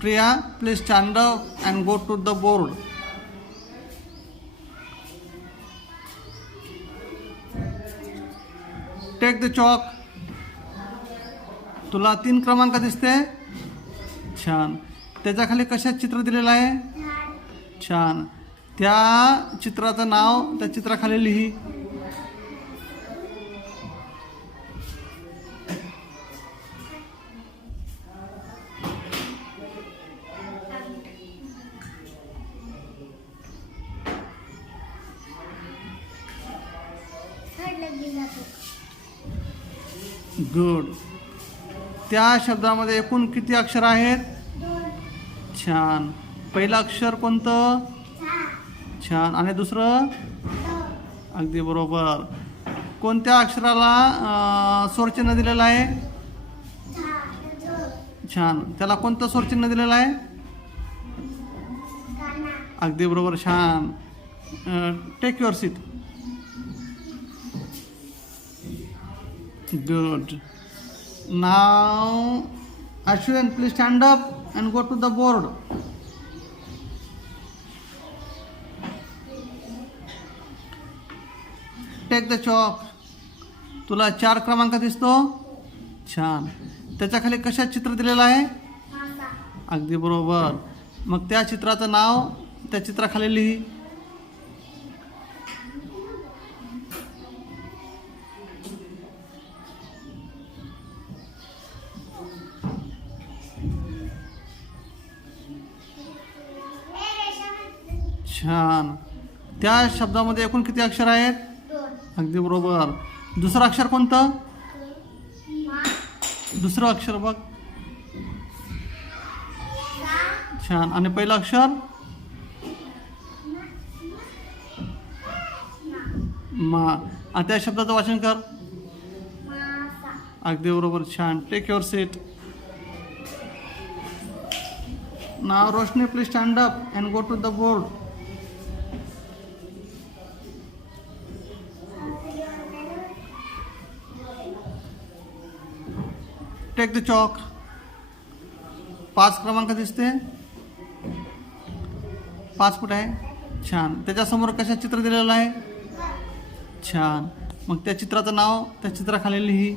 Priya, please stand up and go to the board. Take the chalk. तुला 3 क्रमांक दिसते. छान. त्याच्या खाली कशात चित्र दिलेलं आहे? छान. त्या चित्राचं नाव त्या चित्राखाली लिही. गुड. त्या शब्दामध्ये एकूण किती अक्षर आहेत? छान. पहिलं अक्षर कोणतं? छान. आणि दुसरं? अगदी बरोबर. कोणत्या अक्षराला स्वरचिन्ह दिलेलं आहे? छान. त्याला कोणतं स्वरचिन्ह दिलेलं आहे? अगदी बरोबर. छान. Take your seat. Good. Now, Ashwin, please stand up and go to the board. Take the chalk. तुला 4 क्रमांक दिसतो. छान. त्याच्या खाली कशात चित्र दिलेलं आहे? अगदी बरोबर. मग त्या चित्राचं नाव त्या चित्राखाली लिही. छान. त्या शब्दामध्ये एकूण किती अक्षर आहेत? अगदी बरोबर. दुसरं अक्षर कोणतं? दुसरं अक्षर बघ. छान. आणि पहिलं अक्षर? मा. आणि त्या शब्दाचं वाचन कर. अगदी बरोबर. छान. Take your seat. नाव Roshni, please stand up and go to the board. Take the chalk. 5 क्रमांक दिसते. 5 फूट आहे. छान. त्याच्यासमोर कशा चित्र दिलेलं आहे? छान. मग त्या चित्राचं नाव त्या चित्राखाली लिही.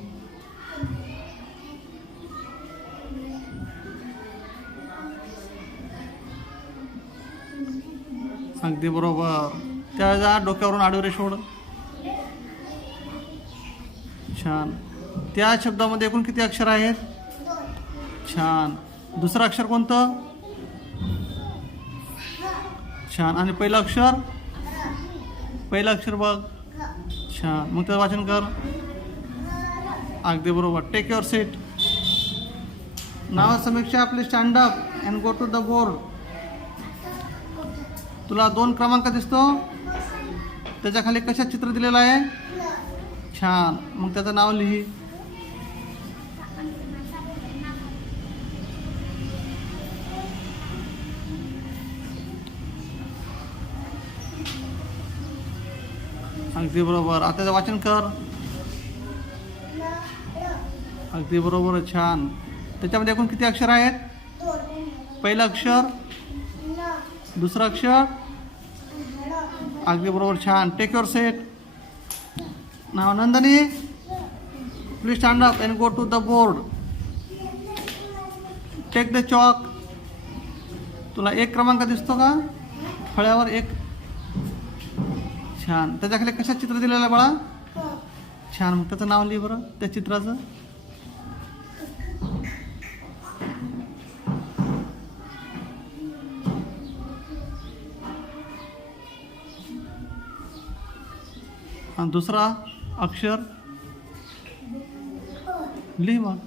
अगदी बरोबर. त्या डोक्यावरून आडवी रेषा ओढ. छान. त्या शब्दामध्ये एकूण किती अक्षर आहेत? छान. दुसरं अक्षर कोणतं? छान. आणि पहिलं अक्षर? पहिलं अक्षर बघ. छान. मग त्याचं वाचन कर. अगदी बरोबर. Take your seat. नाव Samiksha, please stand up and go to the board. तुला 2 क्रमांक दिसतो. त्याच्या खाली कशात चित्र दिलेलं आहे? छान. मग त्याचं नाव लिही. अगदी बरोबर. आता त्याचं वाचन कर. अगदी बरोबर. छान. त्याच्यामध्ये एकूण किती अक्षर आहेत? पहिलं अक्षर? दुसरं अक्षर? अगदी बरोबर. छान. Take your seat. नाव Nandini, please stand up and go to the board. Take the chalk. तुला 1 क्रमांक दिसतो का? फळ्यावर 1. छान. त्याच्याखाली कशात चित्र दिलेलं आहे बाळा? छान. मग त्याचं नाव लिहि बरं त्या चित्राचं. आणि दुसरा अक्षर लिहि मग.